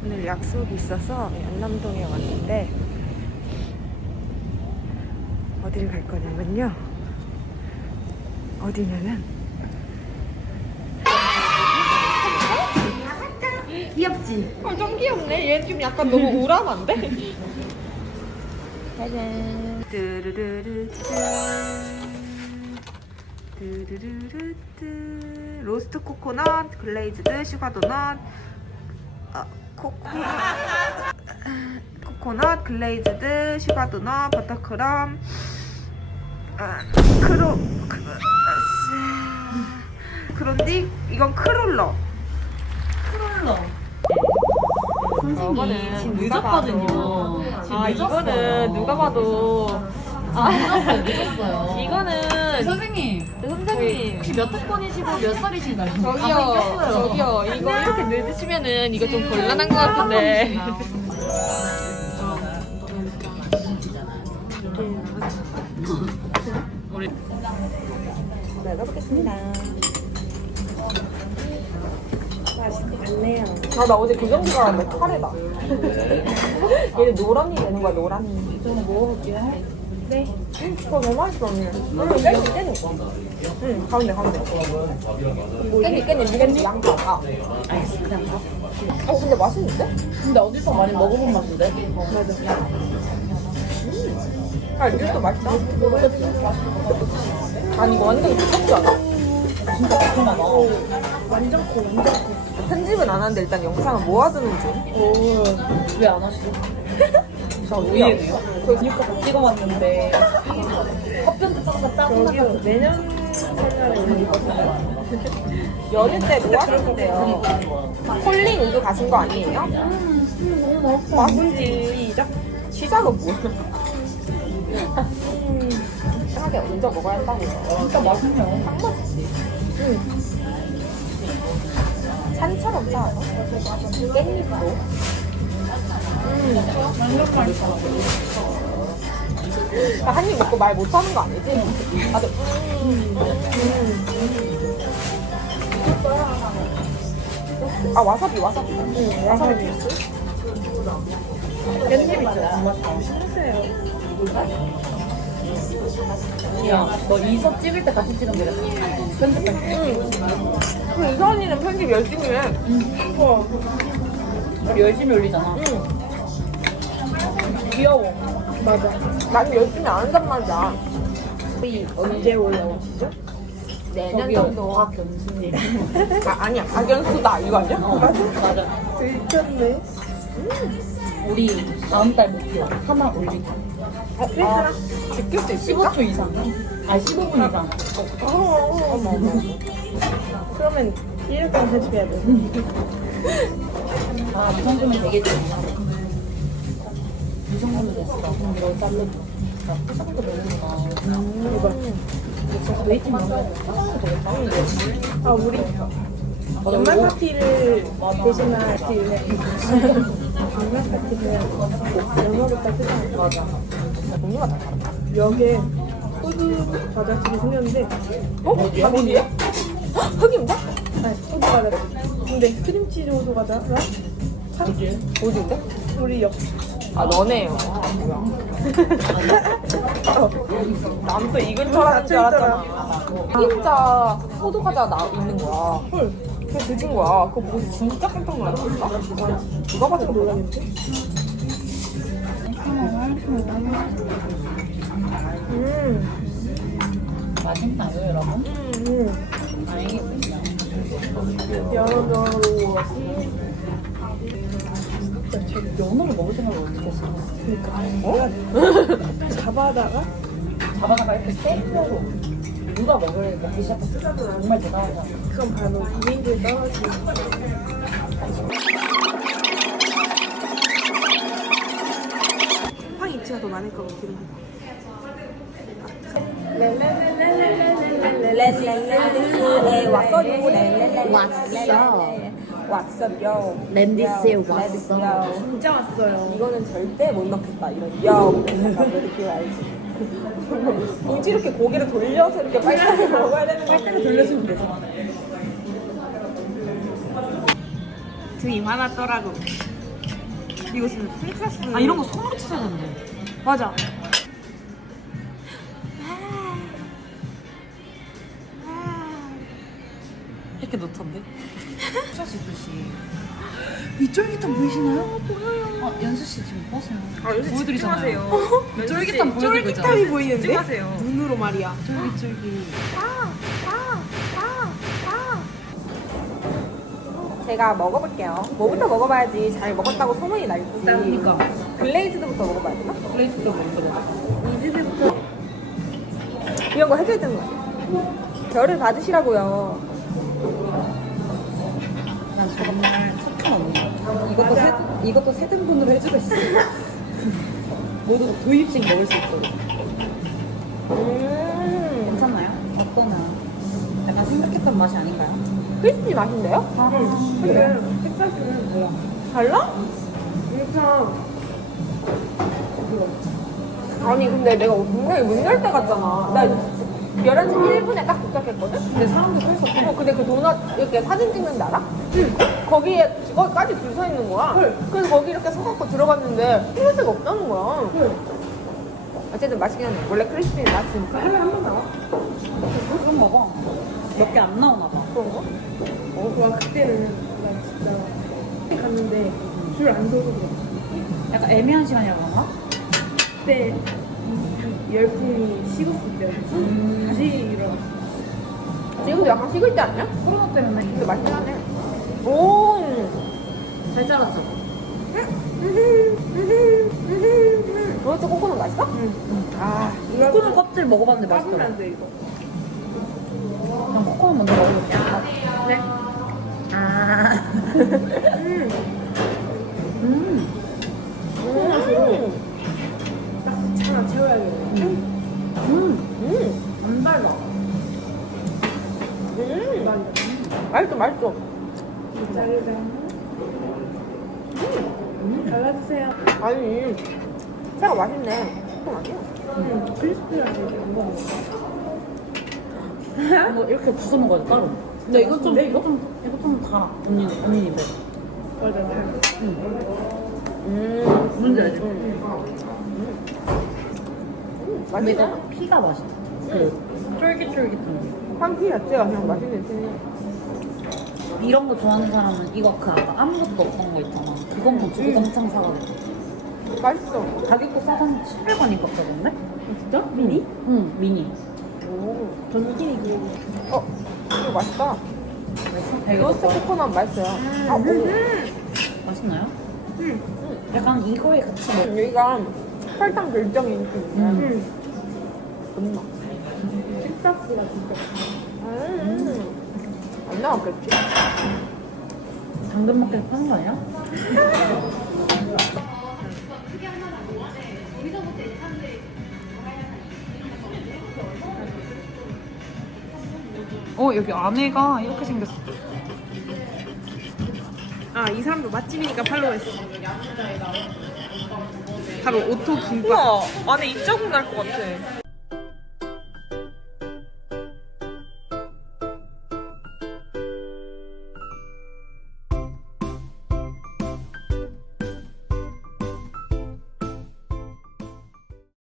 오늘 약속이 있어서 연남동에 왔는데 어디를 갈 거냐면요. 어디냐면 귀엽지? 좀 귀엽네. 얘 좀 약간 너무 우람한데? 짜잔. 드르르르뜨 로스트 코코넛, 글레이즈드 슈가 도넛, 코코넛, 글레이즈드 슈가 도넛, 버터크럼, 그런데 이건 크롤러. 선생님 지금 늦었거든요. 이거는 누가 봐도 늦었어요. 이거는 선생님 선생님 혹시 몇 학번이시고 몇 살이신가요? 저기요 이거 이렇게 늦으시면은 이거 좀 곤란한 것 같은데. 우리 먹어보겠습니다. 맛있게 갔네요. 나 어제 교정기가 왔는데 카레다. 얘는 노란이 되는 거야, 노란이. 좀 먹어볼게요. 네. 그거 너무 맛있어, 언니. 깻잎. 응, 가운데. 깻잎, 양파. 알겠어, 그냥 봐. 근데 맛있는데? 근데 어디서 많이 먹어본 맛인데? 이것도 맛있다. 아니, 이거 완전 두껍지 않아? 진짜 달콤하다. 완전 커. 편집은 안 하는데 일단 영상은 모아두는 중. 왜 안 하시죠? 의외네요. 그니까 찍어봤는데 컵편지 짜서 짜증나서 내년 설날에 올릴 거잖아요. 연휴 때 뭐 하셨는데요? 콜링 우주 가신 거 아니에요? 너무 맛있어. 맛있지. 시작은 뭐야? 편하게 얹어 먹어야 한다고요. 진짜 맛있네요. 딱 맛있지. 산처럼 짜서 깻잎도. 완전 맛있어. 한 입 먹고 말 못하는 거 아니지? 다들 와사비. 와사비 주스? 깻잎 있죠? 야, 너 이서 찍을 때 같이 찍으면 되겠다. 편집할 때. 이서 언니는 편집 열심히 해. 우리 열심히 올리잖아. 귀여워. 맞아. 나는 열심히 안 한단 말이야. 언제 올라오시죠? 내년 저기요, 정도. 박연수님. 아니야. 박연수다. 이거 아니야? 맞아. 들켰네. 우리 다음 달 목표 하나 올리기. 하나 지킬 수 있을까? 15초 이상. 15분 이상. 어머. 그러면 이렇게 편집해야 돼. 이 정도면 되겠지. 이 정도면 됐어. 그럼 이거 자르고. 나 포장도 되는구나. 이거. 진짜 웨이팅 넣으면 포장도 되겠다. 우리 연말 파티를 대신할 연말 파티는 영어부터 쓰자. 맞아. 종류가 다 다르다. 역에 호두 과자집이 생겼는데 어디야? 흑임자? 아니 호두 과자 근데 크림치즈 호두 과자가 어디인데? 우리 역 너네요. 뭐야. 난 또 이 근처라는 줄 알았잖아. 흑임자 호두과자 있는 거야. 헐 그래서 늦은 거야. 그거 보고 진짜 깜짝 놀랐다니까. 누가 봐도 놀랐는데 맛있나요, 여러분? 다행이군요. 연어로 저 연어를 먹을 생각을 어떻게 했어? 그러니까 잡아다가 잡아다가 이렇게 세트로 누가 먹기 시작했어? 정말 대단하다. 그건 바로 비행기에 떨어지는 빵 입체가 더 많을 거고 기름. 왔어요. 랜디스에 왔어. 진짜 왔어요 이거는 절대 못 넣겠다. 이런 이렇게 이렇게 알지. 굳이 이렇게 고개를 돌려서 이렇게 빨리 먹어야 되는 거. 빨리 돌려주면 되죠 등이 화났더라고. 이것은 텍사스. 아 이런 거 손으로 치셔야 되는데. 맞아. 이렇게 놓던데? 샷 있듯이. 이 쫄깃함 보이시나요? 연수 씨 지금 보세요. 아, 요새 보여드리잖아요. 집중하세요. 쫄깃함 보여드리고 있잖아요. 쫄깃함이 보이는데? 집중하세요. 눈으로 말이야. 쫄깃쫄깃. 제가 먹어볼게요. 뭐부터 먹어봐야지 잘 먹었다고 소문이 날지. 그러니까. 글레이즈드부터 먹어봐야 되나? 플레이스도 먹거든. 이즈드부터. 이런 거 해줘야 되는 거 아니야? 별을 받으시라고요. 난 정말 착한 언니. 이것도 세 등분으로 해주고 있어. 모두 도입식 먹을 수 있거든. 괜찮나요? 어떠나? 약간 생각했던 맛이 아닌가요? 크리스피 맛인데요? 근데 텍사스는 달라. 달라? 엄청 아니 근데 내가 분명히 문 열 때 갔잖아. 나 11시 1분에 딱 도착했거든? 근데 사람들 서 있었대. 근데 그 도넛 이렇게 사진 찍는 데 알아? 응. 거기에 거기까지 줄 서 있는 거야. 그래서 거기 이렇게 서갖고 들어갔는데 찍을 데가 없다는 거야. 어쨌든 맛있긴 한데 원래 크리스피는 맛있으니까. 하루에 한 번 나와. 그럼 먹어. 몇 개 안 나오나 봐. 그런 거? 와 그때는 나 진짜 갔는데 줄 안 서서 그래. 약간 애매한 시간이라고 그런가? 그때 열풍이 식었을 때 다시 일어났어. 지금도 약간 식을 때 아니야? 코로나 때문에 근데 맛있긴 하네. 오. 잘 자랐죠? 도넛 코코넛 맛있어? 응. 아, 코코넛 껍질 먹어봤는데 까불면 맛있더라. 안 돼 이거. 그냥 코코넛 먼저 먹어볼게. 네. 아. 하나 채워야겠네. 안 달라. 맛있어, 맛있어. 자르자. 잘라주세요. 아니, 새가 맛있네. 그거 아니야? 크리스피라서 이렇게 안 먹어. 뭐 이렇게 부숴 먹어야 돼 따로. 근데 이거 좀 달아. 언니 입에. 맞아. 뭔지 알지? 근데 맛있네. 이거 피가 맛있어. 그 쫄깃쫄깃한 황피 자체가 그냥 맛있는 지 거. 이런 거 좋아하는 사람은 이거 그 아까 아무것도 없던 거 있잖아. 그것만 주고 엄청 사거든. 맛있어. 가격도 싸다는 700원이 깎거든요? 진짜? 미니? 응, 미니. 오. 전기니 그. 이거 맛있다. 로스트 맛있어? 코코넛 맛있어요. 아, 오. 맛있나요? 응. 약간 이거에 같이 먹 여기가 설탕 결정이 있거든요. 응. 겁나. 텍사스가 진짜. 안 나왔겠지? 당근마켓 파는 거 아니야? 여기 안에가 이렇게 생겼어. 아, 이 사람도 맛집이니까 팔로우했어. 바로 오토 김밥. 우와, 안에 입자국 날 것 같아.